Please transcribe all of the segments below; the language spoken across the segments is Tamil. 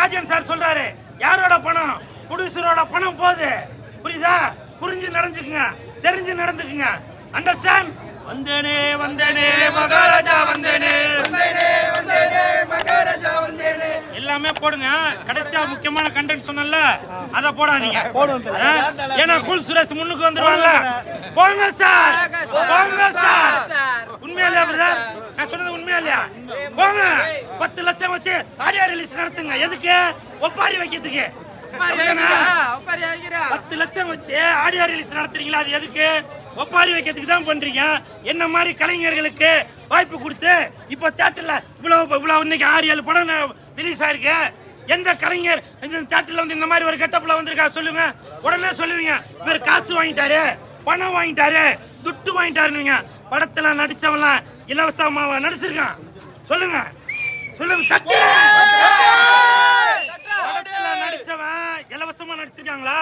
ராஜன் சார் சொல்றாரு, யாரோட பணம்? ப்ரொடியூசரோட பணம் போகுது. புரியுதா? புரிஞ்சு நடந்துக்குங்க, தெரிஞ்சு நடந்துக்குங்க. அண்டர்ஸ்டாண்ட்? வந்தேனே வந்தேனே மகாராஜா வந்தேனே, எல்லாமே போடுங்க. கடைசியா முக்கியமான கண்டென்ட் சொன்னல, அத போடாதீங்க. ஏன்னா கூல் சுரேஷ் முன்னுக்கு வந்துருவாங்கல. போங்க சார், போங்க சார். உண்மையா இல்லையா பிரதர்? நான் சொன்னது உண்மையா இல்லையா? போங்க. 10 லட்சம் வச்சு ஆடியோ ரிலீஸ் நடத்துங்க. எதுக்கு? ஒப்பாரி வைக்கிறதுக்கு. 10 லட்சம் வச்சு ஆடியோ ரிலீஸ் நடத்துறீங்களா? அது எதுக்கு? ஒப்பாரி வைக்கிறதுக்கு தான் பண்றீங்க. என்ன மாதிரி கலைஞர்களுக்கு வாய்ப்பு கொடுத்து இப்ப தியேட்டர்ல இவ்வளவு இன்னைக்கு 6-7 படம் ரிலீஸ் ஆயிருக்கு. எந்த கலைஞர் இந்த தியேட்டர்ல வந்து இந்த மாதிரி ஒரு கெட்டப்ல வந்திருக்கா சொல்லுங்க. உடனே சொல்லுவீங்க, இவர் காசு வாங்கிட்டாரு, பணம் வாங்கிட்டாரு, துட்டு வாங்கிட்டாருன்னு. படத்துல நடிச்சவன்லாம் இலவசமாவா நடிச்சிருக்கான்? சொல்லுங்க, சொல்லுங்க. படத்துல நடிச்சவன் இலவசமா நடிச்சிருக்காங்களா?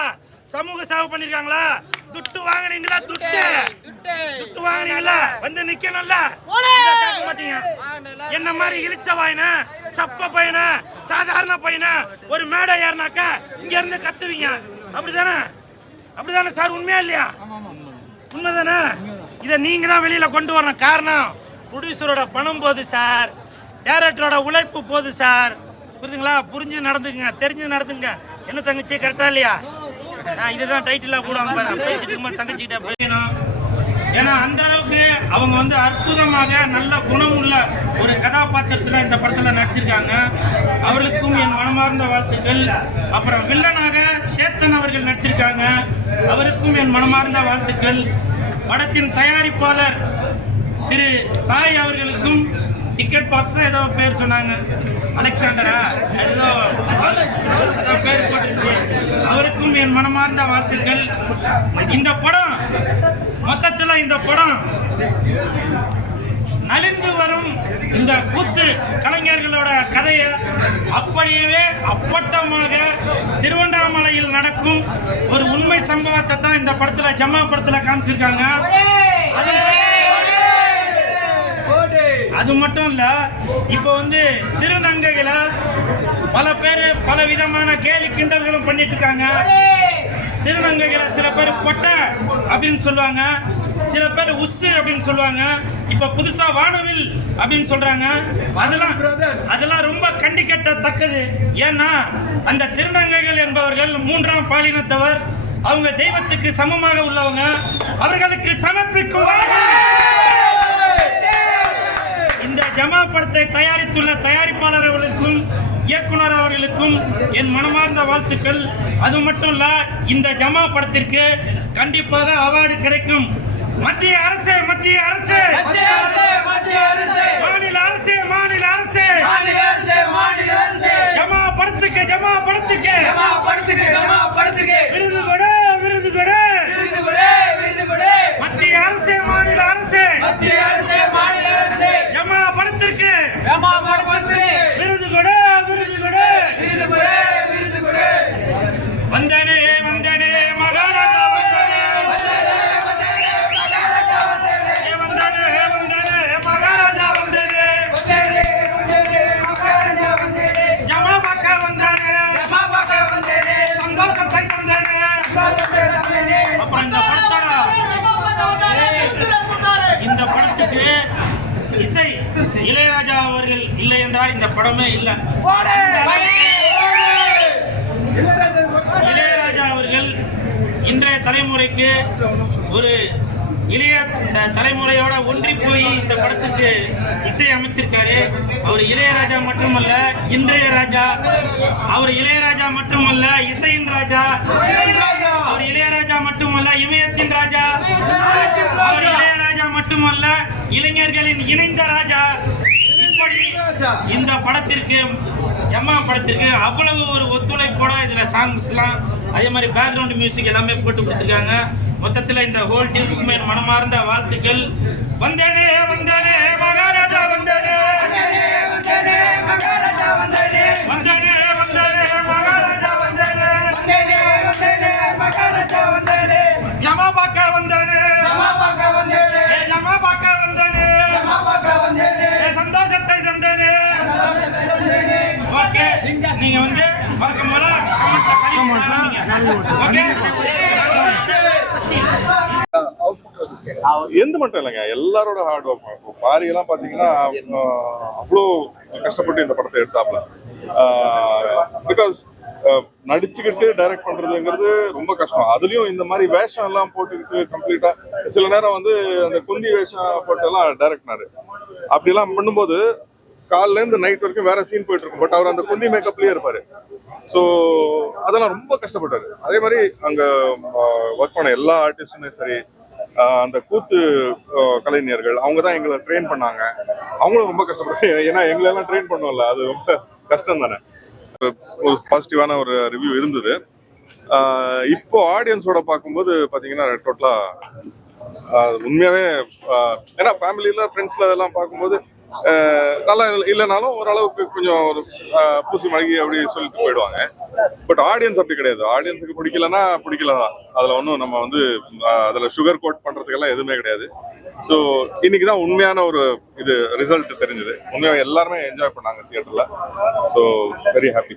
சமூக சேவை பண்ணிருக்காங்களா? துட்டு வாங்குனீங்களா? துட்டு வாங்குனீங்களா? வந்து நிக்கணும்ல. கேட்க மாட்டீங்க. என்ன மாதிரி இழிச்ச வாயின, சப்ப பையன, சாதாரண பையன ஒரு மேடை ஏறினாக்க இங்க இருந்து கத்துவீங்க. அப்படிதானே? அப்படிதானே சார்? உண்மையா இல்லையா? உண்மைதானே? இதை நீங்க தான் வெளியில கொண்டு வரணும். காரணம், ப்ரொடியூசரோட பணம் போகுது சார், டைரக்டரோட உழைப்பு போகுது சார். புரியுதுங்களா? புரிஞ்சு நடந்துக்குங்க, தெரிஞ்சு நடந்துங்க. என்ன தங்கச்சி, கரெக்டா இல்லையா? இதுதான் டைட்டிலா போடுவாங்க. தங்கச்சிக்கிட்ட போயிடணும். ஏன்னா அந்த அளவுக்கு அவங்க வந்து அற்புதமாக நல்ல குணமுள்ள ஒரு கதாபாத்திரத்தில் இந்த படத்தில் நடிச்சிருக்காங்க. அவர்களுக்கும் என் மனமார்ந்த வாழ்த்துக்கள். அப்புறம் வில்லனாக சேத்தன் அவர்கள் நடிச்சிருக்காங்க, அவருக்கும் என் மனமார்ந்த வாழ்த்துக்கள். படத்தின் தயாரிப்பாளர் திரு சாய் அவர்களுக்கும், டிக்கெட் பாக்ஸ் ஏதோ பேர் சொன்னாங்க, அலெக்சாண்டரா ஏதோ பேர் போட்டுருச்சு, அவருக்கும் என் மனமார்ந்த வாழ்த்துக்கள். இந்த படம் மொத்தத்தில் இந்த படம் நலிந்து வரும் இந்த கூத்து கலைஞர்களோட கதையை அப்படியே அப்பட்டமாக திருவண்ணாமலையில் நடக்கும் ஒரு உண்மை சம்பவத்தை தான் இந்த படத்துல, ஜமா படத்துல காமிச்சிருக்காங்க. அது மட்டும் இல்ல, இப்ப வந்து திருநங்கைகளை பல பேர் பல விதமான கேலி கிண்டல்களும் பண்ணிட்டு இருக்காங்க. திருநங்கைகளை சில பேர் பொட்ட அப்படின்னு சொல்லுவாங்க, சில பேர் உஸ்ஸு அப்படின்னு சொல்லுவாங்க, இப்ப புதுசா வானவில் அப்படின்னு சொல்றாங்க. அதெல்லாம் ரொம்ப கண்டிக்கத்தக்கது. ஏன்னா அந்த திருநங்கைகள் என்பவர்கள் 3ஆம் பாலினத்தவர். அவங்க தெய்வத்துக்கு சமமாக உள்ளவங்க. அவர்களுக்கு சமர்ப்பிக்கும் இந்த ஜமா படத்தை தயாரித்துள்ள தயாரிப்பாளர் அவர்களுக்கும் இயக்குனர் அவர்களுக்கும் என் மனமார்ந்த வாழ்த்துக்கள். அது மட்டும் இல்ல, இந்த ஜமா படத்திற்கு கண்டிப்பாக அவார்டு கிடைக்கும். மத்திய அரசு, மத்திய அரசு, மாநில அரசு, மாநில அரசு, ஜமா படத்துக்கு, ஜமா படத்துக்கு விருது கொடு, விருது கொடு. மத்திய அரசு, மாநில அரசு, ஜமா படத்திற்கு விருது கொடு, விருது கொடு. வந்தனே வந்தனே மகாராஜா வந்தனே, வந்தனே வந்தனே மகாராஜா வந்தனே, ஜமா பக்க வந்தனே, சந்தோஷத்தை தந்தனே. அப்புறம் இந்த படத்துக்கு இசை இளையராஜா அவர்கள் இல்லை என்றால் இந்த படமே இல்லை. இளையராஜா அவர்கள் இன்றைய தலைமுறைக்கு ஒரு இளைய தலைமுறையோட ஒன்றி போய் இந்த படத்துக்கு இசை அமைச்சிருக்காரு. அவர் இளையராஜா மட்டுமல்ல, இன்றைய ராஜா. அவர் இளையராஜா மட்டுமல்ல, இசையின் ராஜா. அவர் இளையராஜா மட்டுமல்ல, இமயத்தின் ராஜா. அவர் இளையராஜா மட்டுமல்ல, இளைஞர்களின் இணைந்த ராஜா. இப்படி இந்த படத்திற்கு, ஜமா படத்திற்கு அவ்வளவு ஒரு ஒத்துழைப்போட இதுல சாங்ஸ்லாம், அதே மாதிரி பேக்ரவுண்ட் மியூசிக் எல்லாமே போட்டு கொடுத்துருக்காங்க. மொத்தத்தில் இந்த ஹோல் டீமுக்கு என் மனமார்ந்த வாழ்த்துக்கள். வந்தேனே வந்தேனே மகாராஜா வந்தேனே, வந்தேனே வந்தேனே மகாராஜா வந்தேனே, ஜமா பாக்க வந்தேனே, ஜமா பாக்க வந்தேனே, சந்தோஷத்தை தந்தேனே. ஓகே. நீங்க வந்து வழக்கம் போல எந்த மட்டும் இல்லைங்க, எல்லாரோட ஹார்ட் ஒர்க். பாரி எல்லாம் பாத்தீங்கன்னா அவ்வளோ கஷ்டப்பட்டு இந்த படத்தை எடுத்தாப்ல. பிகாஸ் நடிச்சுக்கிட்டு டைரக்ட் பண்றதுங்கிறது ரொம்ப கஷ்டம். அதுலயும் இந்த மாதிரி வேஷம் எல்லாம் போட்டுக்கிட்டு கம்ப்ளீட்டா சில நேரம் வந்து அந்த குந்தி வேஷம் போட்டு எல்லாம் டைரக்ட் பண்ணாரு. அப்படி எல்லாம் பண்ணும்போது காலைல இருந்து நைட் வரைக்கும் வேற சீன் போயிட்டு இருக்கும். பட் அவர் அந்த குந்தி மேக்கப்லயே இருப்பாரு. ஸோ அதெல்லாம் ரொம்ப கஷ்டப்பட்டாரு. அதே மாதிரி அங்க ஒர்க் பண்ண எல்லா ஆர்டிஸ்டுமே சரி, அந்த கூத்து கலைஞர்கள் அவங்க தான் எங்களை ட்ரெயின் பண்ணாங்க. அவங்களும் ரொம்ப கஷ்டப்பட்டு, ஏன்னா எங்களெல்லாம் ட்ரெயின் பண்ணோம்ல, அது ரொம்ப கஷ்டம் தானே. ஒரு பாசிட்டிவான ஒரு ரிவ்யூ இருந்தது. இப்போ ஆடியன்ஸோட பார்க்கும்போது பார்த்தீங்கன்னா டோட்டலா உண்மையாவே, ஏன்னா ஃபேமிலியில ஃப்ரெண்ட்ஸ்ல எல்லாம் பார்க்கும்போது நல்லா இல்லைனாலும் ஓரளவுக்கு கொஞ்சம் ஒரு பூசி மழகி அப்படி சொல்லிட்டு போயிடுவாங்க. பட் ஆடியன்ஸ் அப்படி கிடையாது. ஆடியன்ஸுக்கு பிடிக்கலன்னா பிடிக்கலதான். அதில் ஒன்றும் நம்ம வந்து அதில் சுகர் கோட் பண்ணுறதுக்கெல்லாம் எதுவுமே கிடையாது. ஸோ இன்னைக்கு தான் உண்மையான ஒரு இது ரிசல்ட் தெரிஞ்சது. உண்மையாக எல்லாருமே என்ஜாய் பண்ணாங்க தியேட்டரில். So very happy.